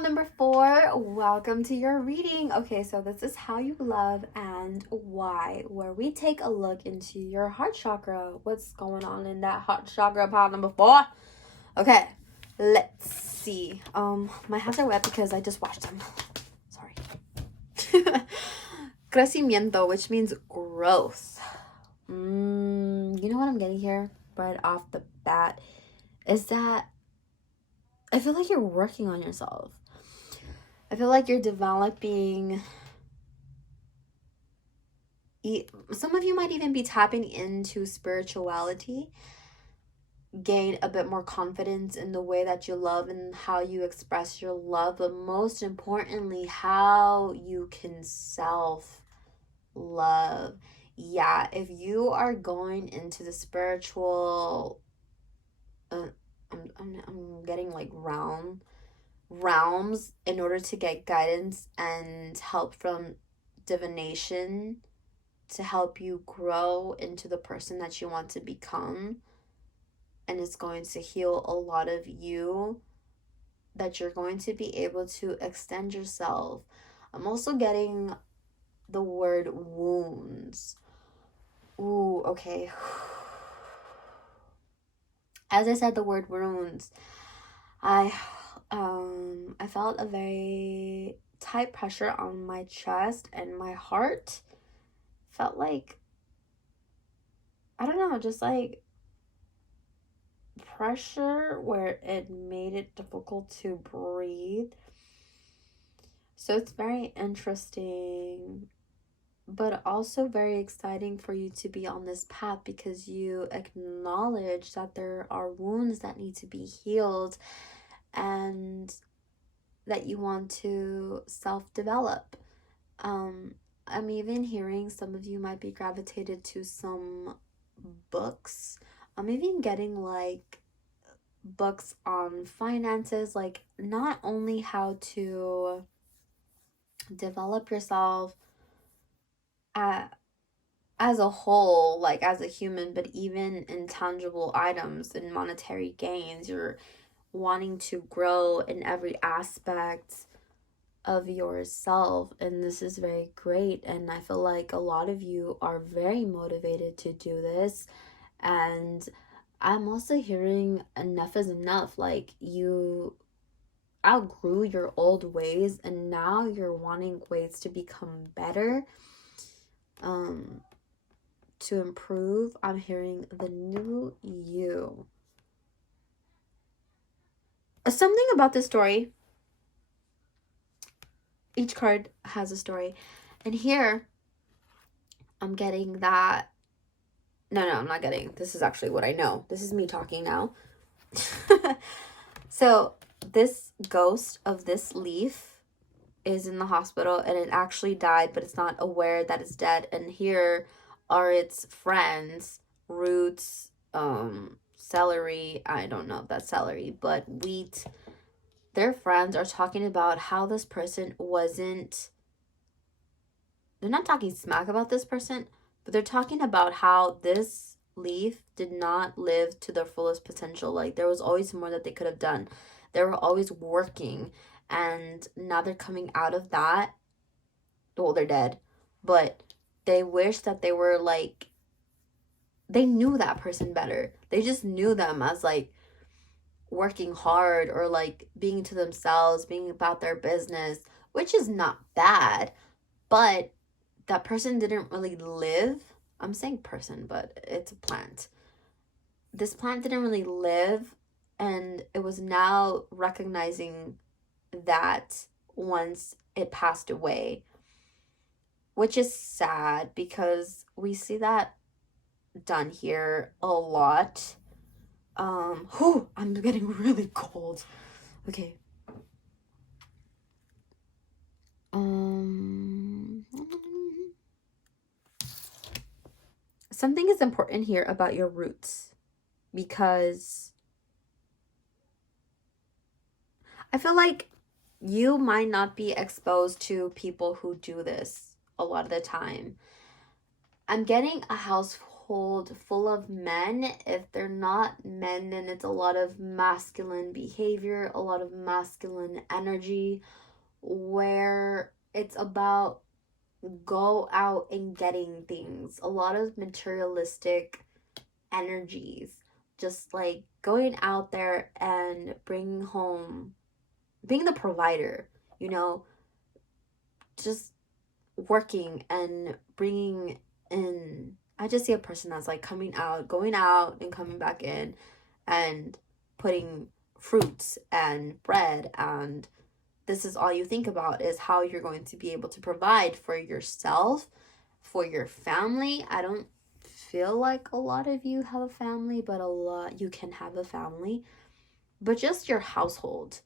pile number 4. Welcome to your reading. Okay, so this is how you love and why, where we take a look into your heart chakra. What's going on in that heart chakra, pile number 4? Okay, let's see. My hands are wet because I just washed them. Sorry. Crecimiento, which means growth. You know what I'm getting here right off the bat is that I feel like you're working on yourself. I feel like you're developing. Some of you might even be tapping into spirituality, gain a bit more confidence in the way that you love and how you express your love, but most importantly, how you can self-love. Yeah, if you are going into the spiritual, I'm getting like realms in order to get guidance and help from divination to help you grow into the person that you want to become. And it's going to heal a lot of you, that you're going to be able to extend yourself. I'm also getting the word wounds. Ooh, okay. As I said the word wounds, I felt a very tight pressure on my chest, and my heart felt like, I don't know, just like pressure where it made it difficult to breathe. So it's very interesting, but also very exciting for you to be on this path, because you acknowledge that there are wounds that need to be healed and that you want to self-develop. I'm even hearing some of you might be gravitated to some books. I'm even getting like books on finances, like not only how to develop yourself as a whole, like as a human, but even intangible items and monetary gains. You're wanting to grow in every aspect of yourself, and this is very great. And I feel like a lot of you are very motivated to do this. And I'm also hearing enough is enough. Like, you outgrew your old ways and now you're wanting ways to become better, to improve. I'm hearing the new you. Something about this story, each card has a story, and here I'm getting that. No, I'm not getting. This is actually what I know. This is me talking now. So this ghost of this leaf is in the hospital, and it actually died, but it's not aware that it's dead. And here are its friends, roots, celery. I don't know if that's celery, but wheat. Their friends are talking about how this person wasn't. They're not talking smack about this person, but they're talking about how this leaf did not live to their fullest potential. Like, there was always more that they could have done. They were always working, and now they're coming out of that. Well, they're dead, but they wish that they were like, they knew that person better. They just knew them as like working hard, or like being to themselves, being about their business, which is not bad, but that person didn't really live. I'm saying person, but it's a plant. This plant didn't really live, and it was now recognizing that once it passed away, which is sad because we see that done here a lot. I'm getting really cold. Okay. Something is important here about your roots, because I feel like you might not be exposed to people who do this a lot of the time. I'm getting a house household full of men. If they're not men, then it's a lot of masculine behavior, a lot of masculine energy, where it's about go out and getting things. A lot of materialistic energies. Just like going out there and bringing home, being the provider, you know, just working and bringing in. I just see a person that's like coming out, going out and coming back in and putting fruits and bread, and this is all you think about is how you're going to be able to provide for yourself, for your family. I don't feel like a lot of you have a family, but a lot you can have a family, but just your household.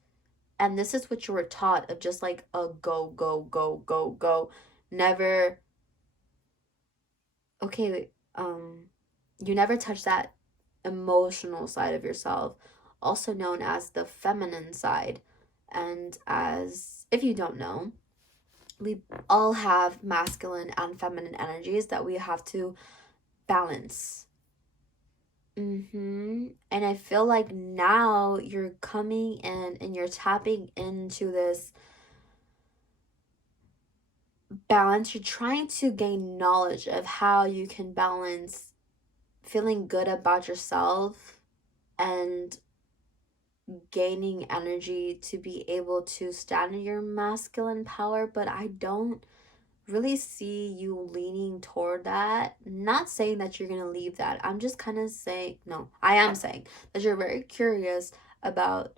And this is what you were taught, of just like a go, go, go, go, go. Never, okay, you never touch that emotional side of yourself, also known as the feminine side. And as, if you don't know, we all have masculine and feminine energies that we have to balance. And I feel like now you're coming in and you're tapping into this balance. You're trying to gain knowledge of how you can balance feeling good about yourself and gaining energy to be able to stand in your masculine power. But I don't really see you leaning toward that. Not saying that you're gonna leave that. I'm just kind of saying, no, I am saying that you're very curious about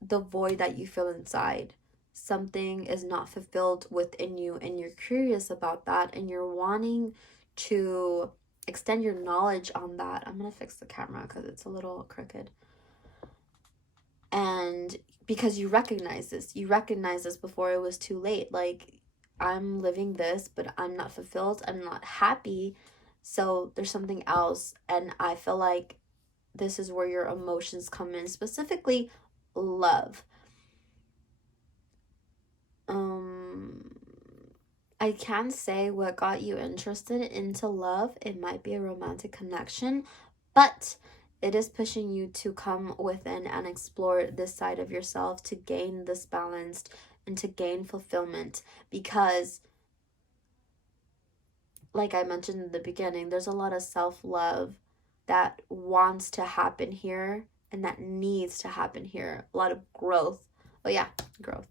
the void that you feel inside. Something is not fulfilled within you, and you're curious about that, and you're wanting to extend your knowledge on that. I'm gonna fix the camera because it's a little crooked. And because you recognize this before it was too late. Like, I'm living this, but I'm not fulfilled, I'm not happy, so there's something else. And I feel like this is where your emotions come in, specifically love. I can't say what got you interested into love. It might be a romantic connection, but it is pushing you to come within and explore this side of yourself to gain this balance and to gain fulfillment. Because, like I mentioned in the beginning, there's a lot of self-love that wants to happen here and that needs to happen here. A lot of growth. Oh yeah, growth.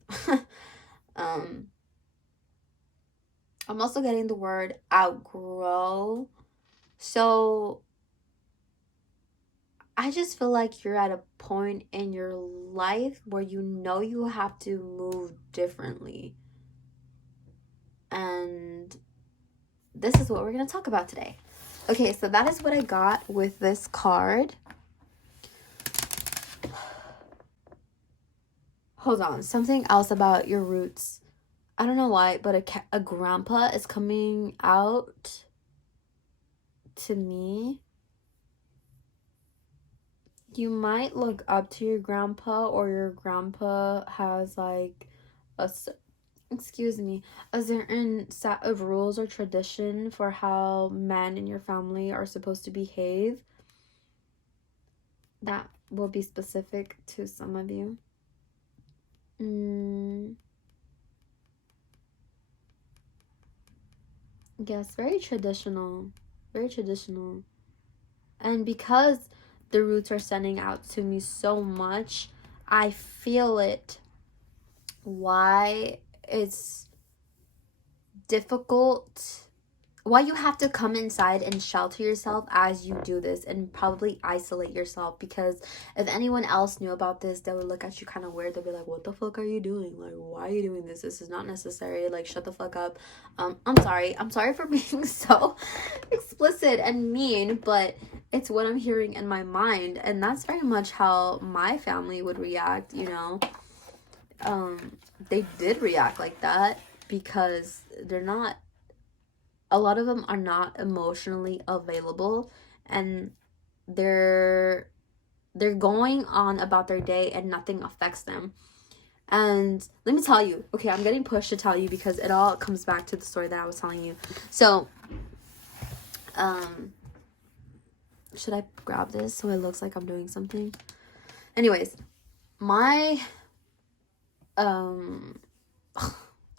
I'm also getting the word outgrow. So I just feel like you're at a point in your life where you know you have to move differently. And this is what we're going to talk about today. Okay, so that is what I got with this card. Hold on, something else about your roots. I don't know why, but a grandpa is coming out to me. You might look up to your grandpa, or your grandpa has like a certain set of rules or tradition for how men in your family are supposed to behave. That will be specific to some of you. Yes, very traditional. Very traditional. And because the roots are sending out to me so much, I feel it. Why it's difficult, why you have to come inside and shelter yourself as you do this and probably isolate yourself. Because if anyone else knew about this, they would look at you kind of weird. They'll be like, what the fuck are you doing? Like, why are you doing this? This is not necessary. Like, shut the fuck up. I'm sorry for being so explicit and mean, but it's what I'm hearing in my mind, and that's very much how my family would react, you know. They did react like that because a lot of them are not emotionally available, and they're going on about their day and nothing affects them. And let me tell you, okay, I'm getting pushed to tell you because it all comes back to the story that I was telling you. So should I grab this so it looks like I'm doing something? Anyways, my I don't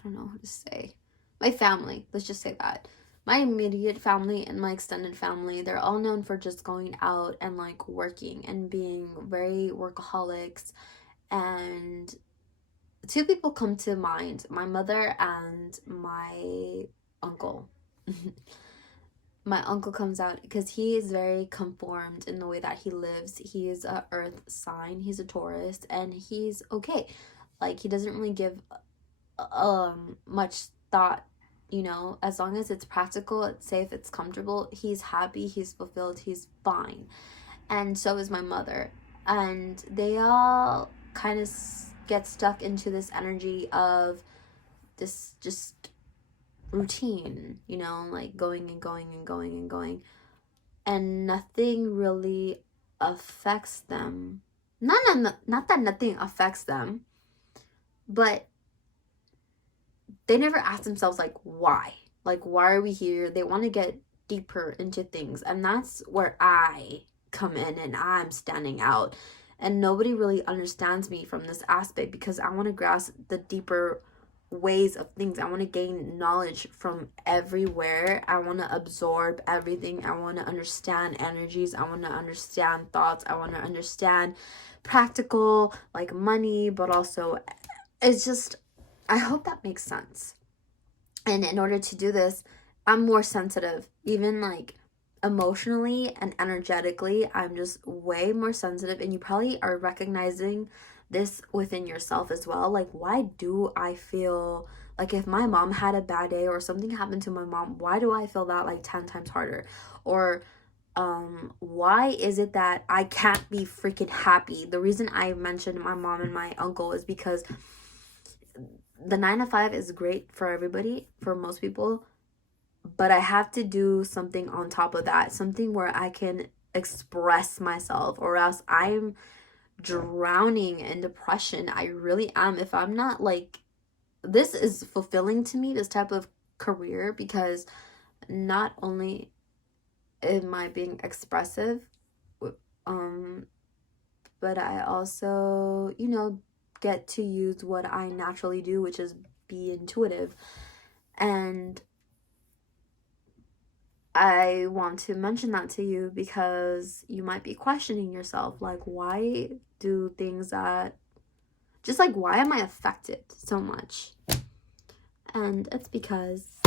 know how to say, my family, let's just say that, my immediate family and my extended family, they're all known for just going out and like working and being very workaholics. And two people come to mind, my mother and my uncle. My uncle comes out because he is very conformed in the way that he lives. He is a earth sign, he's a Taurus, and he's okay. Like, he doesn't really give much thought, you know, as long as it's practical, it's safe, it's comfortable, he's happy, he's fulfilled, he's fine. And so is my mother. And they all kind of get stuck into this energy of this just routine, you know, like going and going and going and going, and nothing really affects them. Not that nothing affects them, but they never ask themselves like why are we here. They want to get deeper into things, and that's where I come in and I'm standing out. And nobody really understands me from this aspect because I want to grasp the deeper ways of things. I want to gain knowledge from everywhere. I want to absorb everything. I want to understand energies. I want to understand thoughts. I want to understand practical, like money, but also it's just, I hope that makes sense. And in order to do this, I'm more sensitive, even like emotionally and energetically. I'm just way more sensitive, and you probably are recognizing this within yourself as well. Like, why do I feel like if my mom had a bad day or something happened to my mom, why do I feel that like 10 times harder? Or why is it that I can't be freaking happy? The reason I mentioned my mom and my uncle is because the 9 to 5 is great for everybody, for most people, but I have to do something on top of that, something where I can express myself, or else I'm drowning in depression. I really am. If I'm not like, this is fulfilling to me, this type of career, because not only am I being expressive, but I also, you know, get to use what I naturally do, which is be intuitive. And I want to mention that to you because you might be questioning yourself, like, why do things that, just like, why am I affected so much? And it's because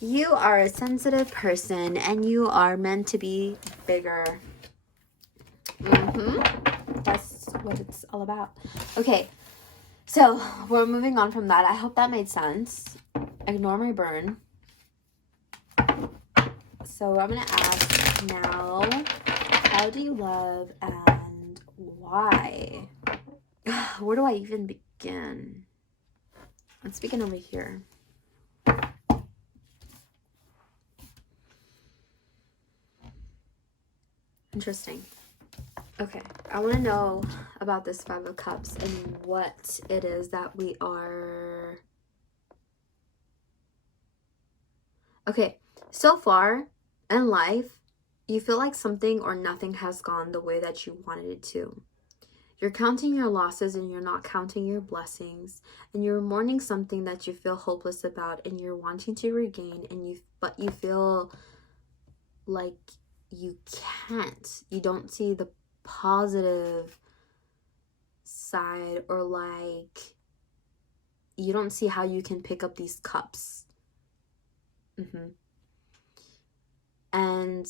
you are a sensitive person and you are meant to be bigger. That's what it's all about. Okay, so we're moving on from that. I hope that made sense. Ignore my burn. So I'm going to ask now, how do you love and why? Where do I even begin? Let's begin over here. Interesting. Okay, I want to know about this 5 of Cups and what it is that we are... Okay, so far in life, you feel like something or nothing has gone the way that you wanted it to. You're counting your losses and you're not counting your blessings, and you're mourning something that you feel hopeless about and you're wanting to regain, but you feel like you can't. You don't see the positive side, or like you don't see how you can pick up these cups. And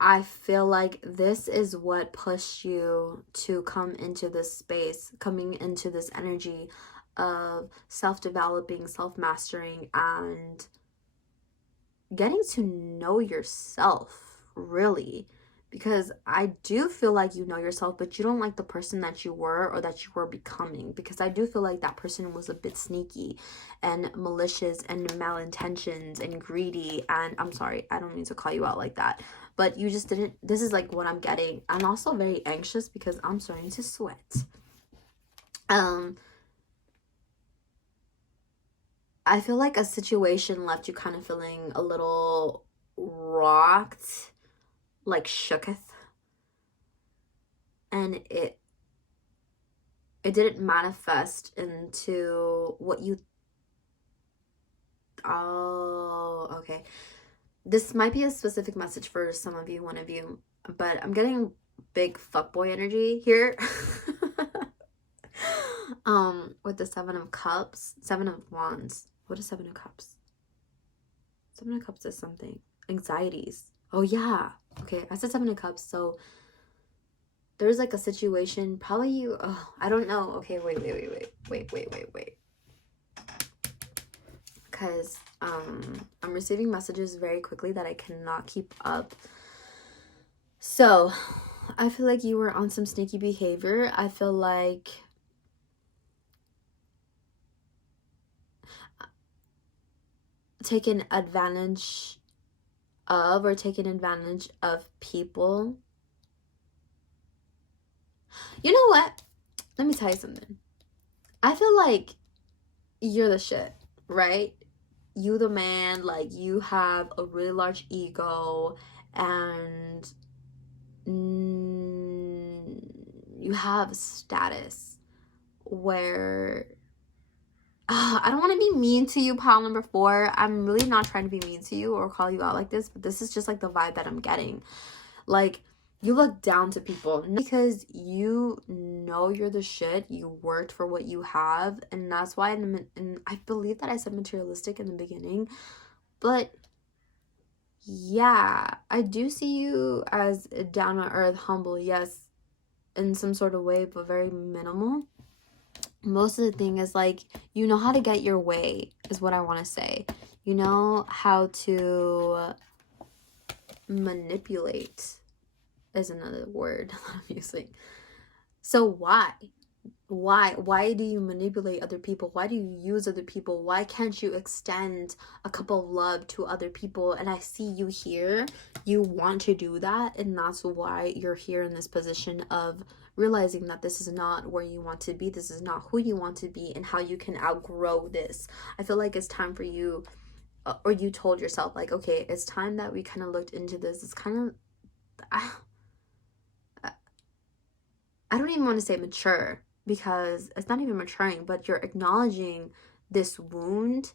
I feel like this is what pushed you to come into this space, coming into this energy of self-developing, self-mastering, and getting to know yourself, really. Because I do feel like you know yourself, but you don't like the person that you were or that you were becoming. Because I do feel like that person was a bit sneaky and malicious and malintentions and greedy. And I'm sorry, I don't mean to call you out like that. But you just didn't, this is like what I'm getting. I'm also very anxious because I'm starting to sweat. I feel like a situation left you kind of feeling a little rocked, like shooketh. and it didn't manifest into what you, oh, okay. This might be a specific message for some of you, one of you, but I'm getting big fuckboy energy here. With the 7 of Cups, 7 of Wands. What is 7 of Cups? 7 of Cups is something. Anxieties. Oh yeah. Okay, I said 7 of Cups, so there's like a situation, probably you, oh, I don't know. Okay, wait. Because I'm receiving messages very quickly that I cannot keep up. So I feel like you were on some sneaky behavior. I feel like taking advantage of, or taking advantage of people. You know what? Let me tell you something. I feel like you're the shit, right? You the man, like you have a really large ego, and you have status where I don't want to be mean to you, pile number 4. I'm really not trying to be mean to you or call you out like this, but this is just like the vibe that I'm getting. Like, you look down to people because you know you're the shit. You worked for what you have, and that's why and I believe that I said materialistic in the beginning, but yeah, I do see you as down to earth, humble, yes, in some sort of way, but very minimal. Most of the thing is like, you know how to get your way, is what I want to say. You know how to manipulate, is another word I'm using. So why do you manipulate other people? Why do you use other people? Why can't you extend a cup of love to other people? And I see you here, you want to do that, and that's why you're here in this position of realizing that this is not where you want to be, this is not who you want to be, and how you can outgrow this. I feel like it's time for you, or you told yourself, like, okay, it's time that we kind of looked into this. It's kind of, I don't even want to say mature, because it's not even maturing, but you're acknowledging this wound,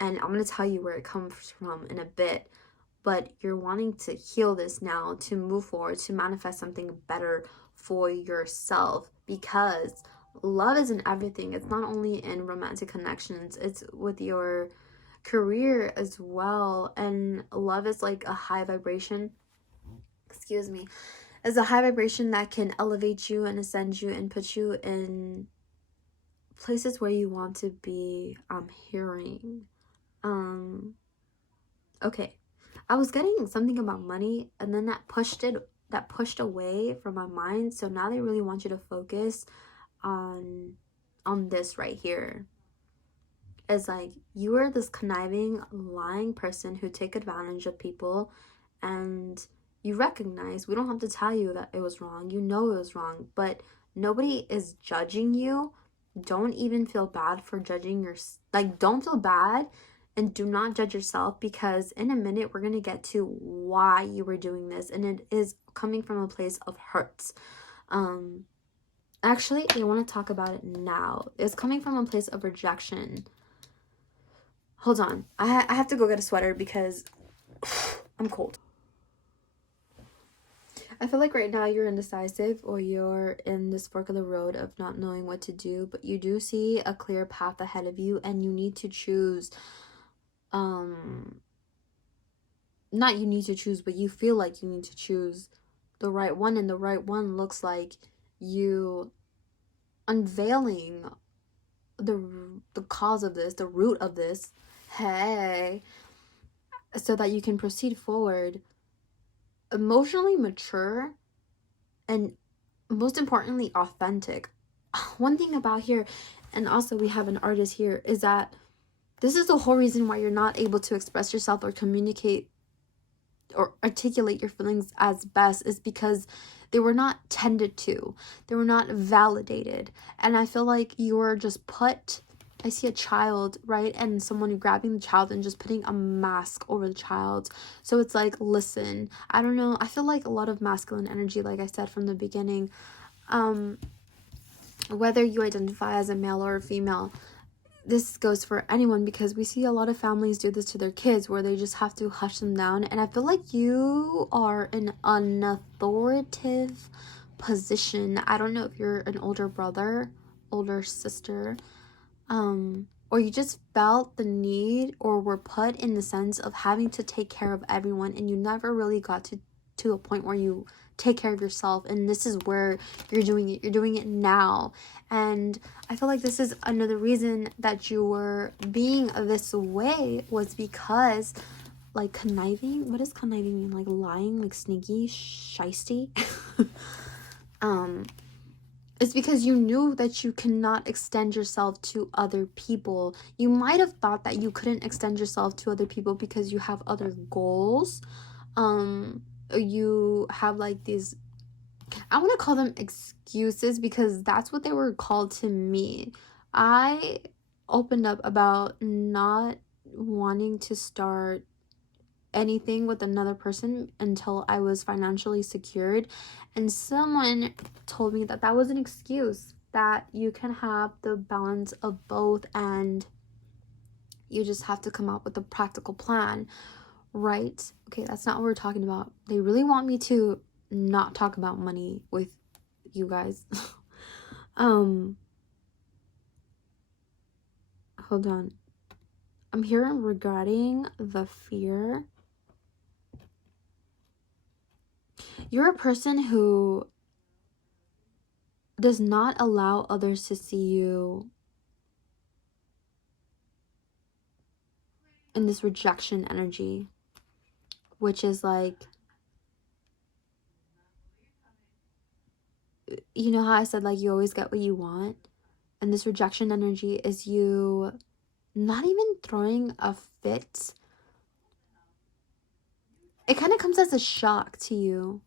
and I'm going to tell you where it comes from in a bit, but you're wanting to heal this now, to move forward, to manifest something better for yourself, because love isn't everything. It's not only in romantic connections, it's with your career as well, and love is like a high vibration, excuse me, is a high vibration that can elevate you and ascend you and put you in places where you want to be. I'm hearing. Okay. I was getting something about money, and then that pushed away from my mind. So now they really want you to focus on this right here. It's like, you are this conniving, lying person who take advantage of people, and you recognize, we don't have to tell you that it was wrong. You know it was wrong, but nobody is judging you. Don't even feel bad for judging like, don't feel bad, and do not judge yourself, because in a minute we're going to get to why you were doing this, and it is coming from a place of hurts. Actually, I want to talk about it now. It's coming from a place of rejection. Hold on. I have to go get a sweater because I'm cold. I feel like right now you're indecisive, or you're in this fork of the road of not knowing what to do, but you do see a clear path ahead of you, and you need to choose, not you need to choose, but you feel like you need to choose the right one, and the right one looks like you unveiling the cause of this, the root of this, hey, so that you can proceed forward, emotionally mature, and most importantly, authentic. One thing about here, and also we have an artist here, is that this is the whole reason why you're not able to express yourself or communicate or articulate your feelings as best, is because they were not tended to, they were not validated, and I feel like you're just put I see a child, right? And someone grabbing the child and just putting a mask over the child. So it's like, listen, I don't know. I feel like a lot of masculine energy, like I said from the beginning, whether you identify as a male or a female, this goes for anyone, because we see a lot of families do this to their kids where they just have to hush them down. And I feel like you are in an authoritative position. I don't know if you're an older brother, older sister, or you just felt the need or were put in the sense of having to take care of everyone, and you never really got to a point where you take care of yourself. And this is where you're doing it now. And I feel like this is another reason that you were being this way, was because, like, conniving. What does conniving mean? Like lying, like sneaky, shisty. It's because you knew that you cannot extend yourself to other people. You might have thought that you couldn't extend yourself to other people because you have other goals. You have like these, I want to call them excuses, because that's what they were called to me. I opened up about not wanting to start anything with another person until I was financially secured, and someone told me that that was an excuse, that you can have the balance of both, and you just have to come up with a practical plan, right? Okay, that's not what we're talking about. They really want me to not talk about money with you guys. Hold on. I'm here regarding the fear. You're a person who does not allow others to see you in this rejection energy, which is like, you know how I said, like, you always get what you want? And this rejection energy is you not even throwing a fit. It kind of comes as a shock to you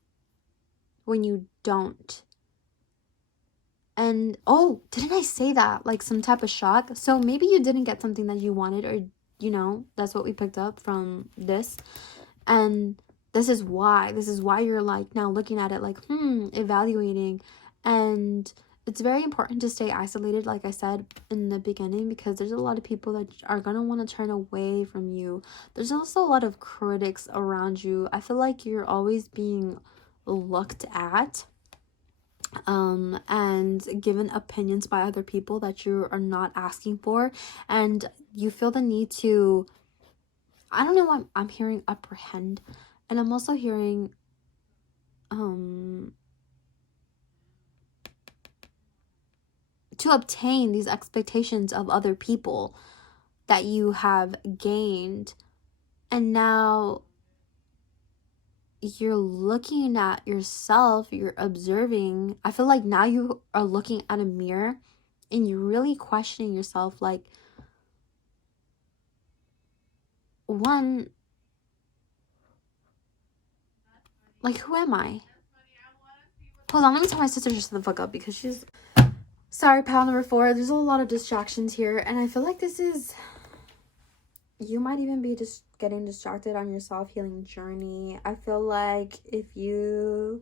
when you don't. And, oh, didn't I say that? Like, some type of shock? So maybe you didn't get something that you wanted, or, you know, that's what we picked up from this. And this is why you're like now looking at it like, evaluating. And it's very important to stay isolated, like I said in the beginning, because there's a lot of people that are going to want to turn away from you. There's also a lot of critics around you. I feel like you're always being looked at and given opinions by other people that you are not asking for, and you feel the need to, I don't know, I'm hearing apprehend, and I'm also hearing to obtain these expectations of other people that you have gained. And now you're looking at yourself, you're observing. I feel like now you are looking at a mirror and you're really questioning yourself, like, one, like, who am I? Hold on, let me tell my sister to shut the fuck up, because she's, sorry, pal number 4, there's a lot of distractions here, and I feel like this is, you might even be just getting distracted on your self-healing journey. I feel like if you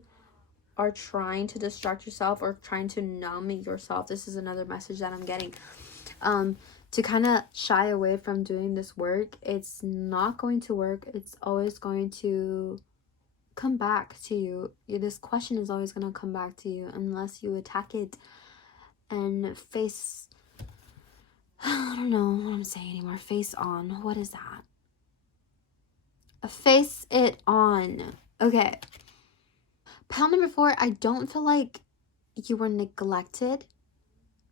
are trying to distract yourself or trying to numb yourself, this is another message that I'm getting, to kind of shy away from doing this work. It's not going to work. It's always going to come back to you. This question is always going to come back to you unless you attack it and face, I don't know what I'm saying anymore. Face on. What is that? Face it on. Okay. Pile number 4, I don't feel like you were neglected,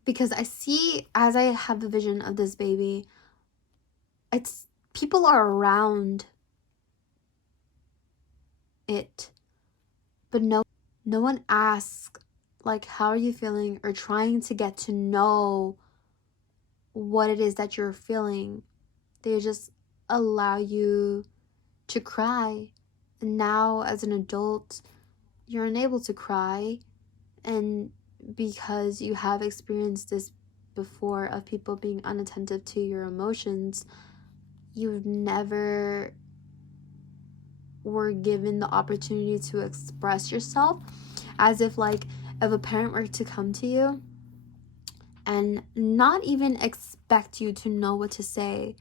because I see, as I have the vision of this baby, it's people are around it, but no one asks, like, how are you feeling, or trying to get to know what it is that you're feeling. They just allow you to cry. And now as an adult, you're unable to cry, and because you have experienced this before of people being unattentive to your emotions, you never were given the opportunity to express yourself. As if like, if a parent were to come to you and not even expect you to know what to say,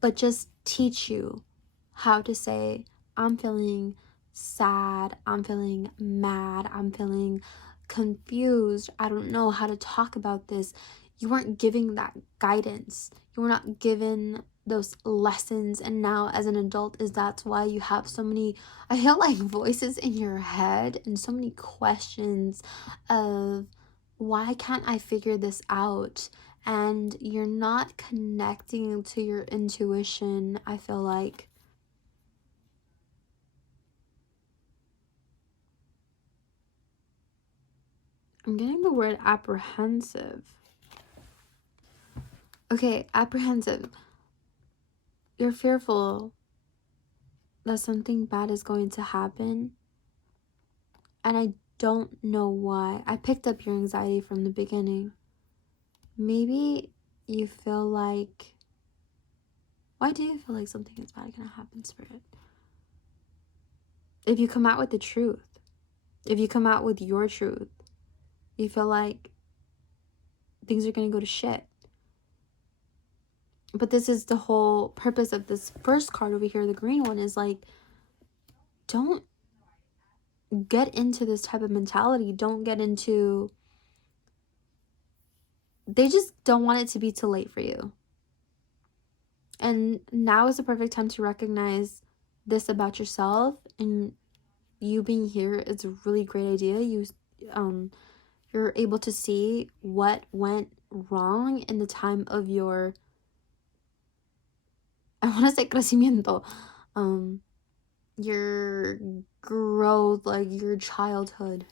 but just teach you how to say, I'm feeling sad, I'm feeling mad, I'm feeling confused, I don't know how to talk about this. You weren't giving that guidance. You were not given those lessons. And now as an adult, that's why you have so many, I feel like, voices in your head and so many questions of, why can't I figure this out? And you're not connecting to your intuition, I feel like. I'm getting the word apprehensive. Okay, apprehensive. You're fearful that something bad is going to happen. And I don't know why. I picked up your anxiety from the beginning. Maybe you feel like... Why do you feel like something is bad gonna happen, Spirit? If you come out with the truth, if you come out with your truth, you feel like things are gonna go to shit. But this is the whole purpose of this first card over here, the green one, is like, don't get into this type of mentality. Don't get into... They just don't want it to be too late for you. And now is the perfect time to recognize this about yourself, and you being here is a really great idea. You're able to see what went wrong in the time of your, I want to say crecimiento, your growth, like your childhood.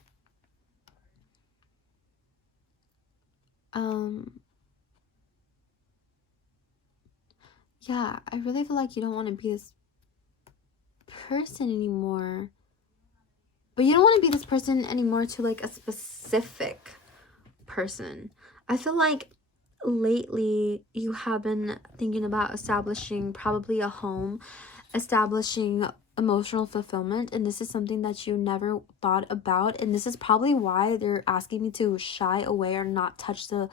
Yeah, I really feel like you don't want to be this person anymore. But you don't want to be this person anymore to like a specific person. I feel like lately you have been thinking about establishing probably a home, establishing emotional fulfillment, and this is something that you never thought about, and this is probably why they're asking me to shy away or not touch the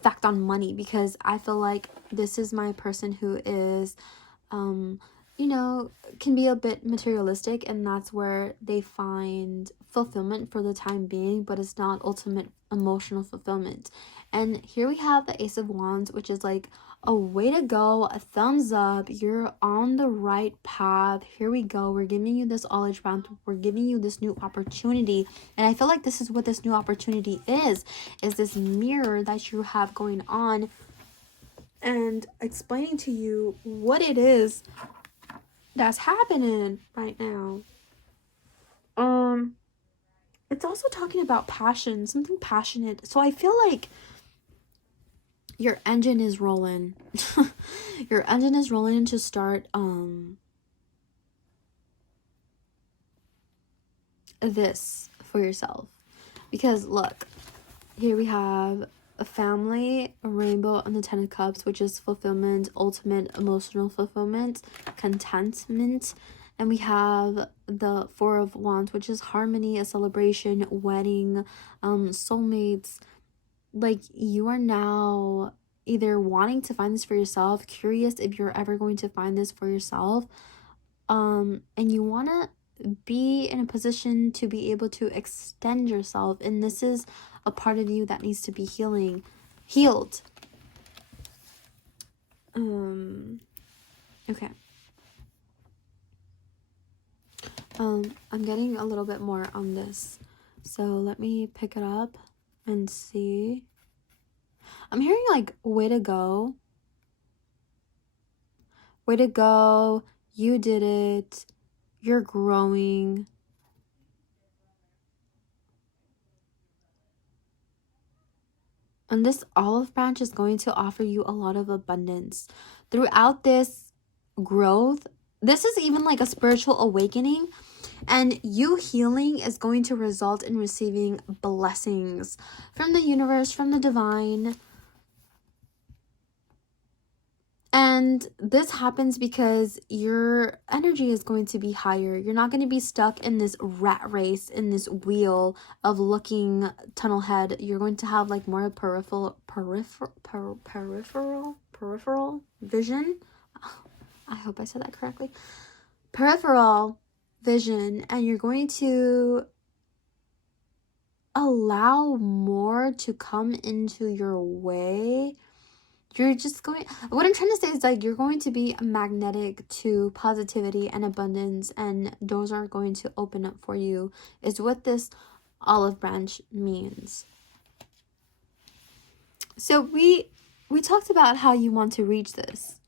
fact on money, because I feel like this is my person who is you know, can be a bit materialistic, and that's where they find fulfillment for the time being, but it's not ultimate emotional fulfillment. And here we have the Ace of Wands, which is like a way to go, a thumbs up, you're on the right path. Here we go, we're giving you this olive branch, we're giving you this new opportunity. And I feel like this is what this new opportunity is this mirror that you have going on, and explaining to you what it is that's happening right now. It's also talking about passion, something passionate. So I feel like your engine is rolling. Your engine is rolling to start this for yourself. Because look, here we have a family, a rainbow, and the 10 of Cups, which is fulfillment, ultimate emotional fulfillment, contentment. And we have the 4 of Wands, which is harmony, a celebration, wedding, soulmates. Like, you are now either wanting to find this for yourself, curious if you're ever going to find this for yourself, and you want to be in a position to be able to extend yourself, and this is a part of you that needs to be healed. Okay. I'm getting a little bit more on this, so let me pick it up and see. I'm hearing like, way to go, you did it, you're growing. And this olive branch is going to offer you a lot of abundance throughout this growth. This is even like a spiritual awakening, and you healing is going to result in receiving blessings from the universe, from the divine. And this happens because your energy is going to be higher. You're not going to be stuck in this rat race, in this wheel of looking tunnel head. You're going to have like more peripheral vision. I hope I said that correctly. Peripheral vision, and you're going to allow more to come into your way. You're just going, what I'm trying to say is like you're going to be magnetic to positivity and abundance, and doors are going to open up for you, is what this olive branch means. So we talked about how you want to reach this,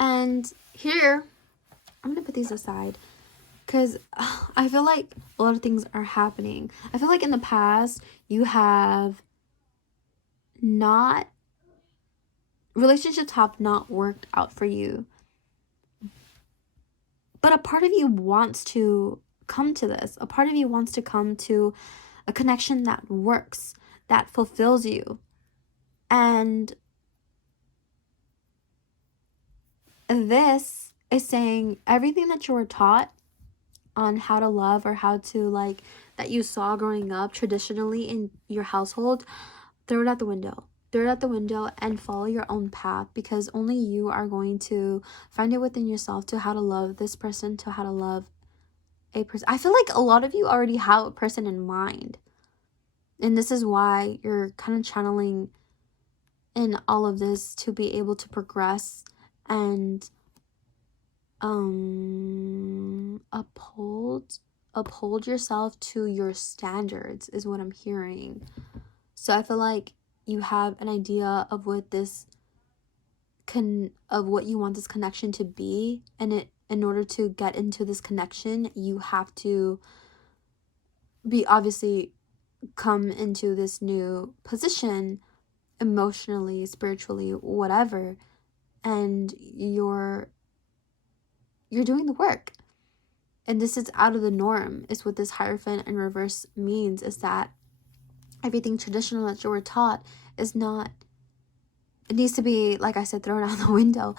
and here I'm gonna put these aside because I feel like a lot of things are happening. I feel like in the past you have not, relationships have not worked out for you, but a part of you wants to come to this. A part of you wants to come to a connection that works, that fulfills you. And this is saying everything that you were taught on how to love, or how to like, that you saw growing up traditionally in your household, throw it out the window. Throw it out the window and follow your own path, because only you are going to find it within yourself to how to love this person, to how to love a person. I feel like a lot of you already have a person in mind, and this is why you're kind of channeling in all of this to be able to progress and uphold yourself to your standards, is what I'm hearing. So I feel like you have an idea of what this of what you want this connection to be, and in order to get into this connection, you have to be obviously come into this new position emotionally, spiritually, whatever, and you're doing the work. And this is out of the norm, is what this Hierophant in reverse means, is that everything traditional that you were taught is not, it needs to be, like I said, thrown out the window.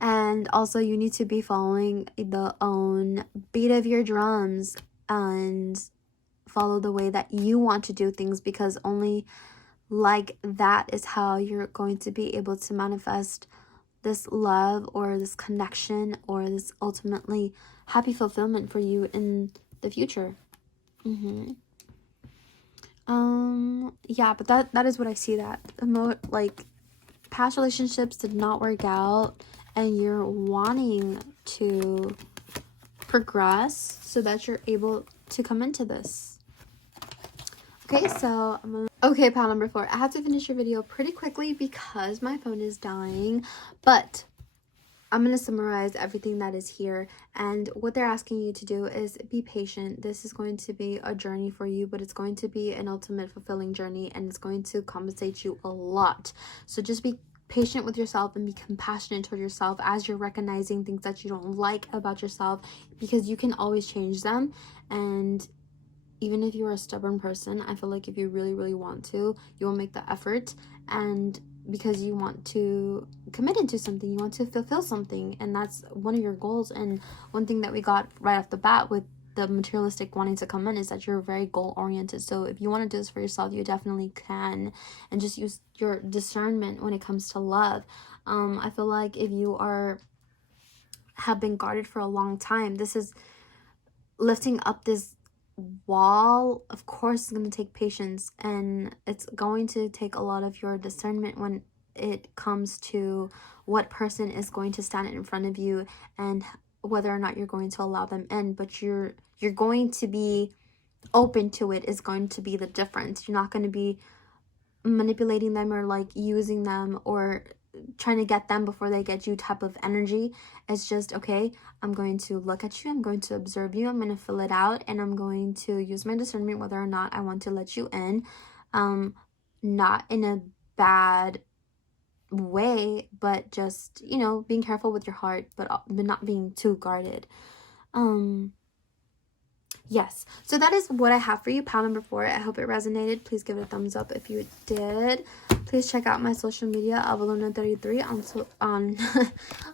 And also you need to be following the own beat of your drums and follow the way that you want to do things, because only like that is how you're going to be able to manifest this love, or this connection, or this ultimately happy fulfillment for you in the future. Yeah, but that is what I see, that like past relationships did not work out, and you're wanting to progress so that you're able to come into this. Okay, so okay, pile number 4. I have to finish your video pretty quickly because my phone is dying, but I'm going to summarize everything that is here, and what they're asking you to do is be patient. This is going to be a journey for you, but it's going to be an ultimate fulfilling journey, and it's going to compensate you a lot. So just be patient with yourself and be compassionate toward yourself as you're recognizing things that you don't like about yourself, because you can always change them. And even if you're a stubborn person, I feel like if you really, really want to, you will make the effort, and because you want to commit into something, you want to fulfill something, and that's one of your goals. And one thing that we got right off the bat with the materialistic wanting to come in is that you're very goal oriented. So if you want to do this for yourself, you definitely can, and just use your discernment when it comes to love. I feel like if you have been guarded for a long time, this is lifting up this wall. Of course it's going to take patience, and it's going to take a lot of your discernment when it comes to what person is going to stand in front of you, and whether or not you're going to allow them in. But you're going to be open to it, is going to be the difference. You're not going to be manipulating them, or like using them, or trying to get them before they get you type of energy. It's just, okay, I'm going to look at you, I'm going to observe you, I'm going to fill it out, and I'm going to use my discernment whether or not I want to let you in. Not in a bad way, but just, being careful with your heart, but not being too guarded. Yes. So that is what I have for you, pile number 4. I hope it resonated. Please give it a thumbs up if you did. Please check out my social media, Aveluna33 on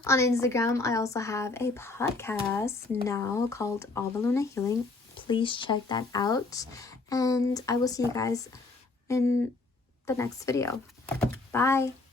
on Instagram. I also have a podcast now called Aveluna Healing. Please check that out. And I will see you guys in the next video. Bye.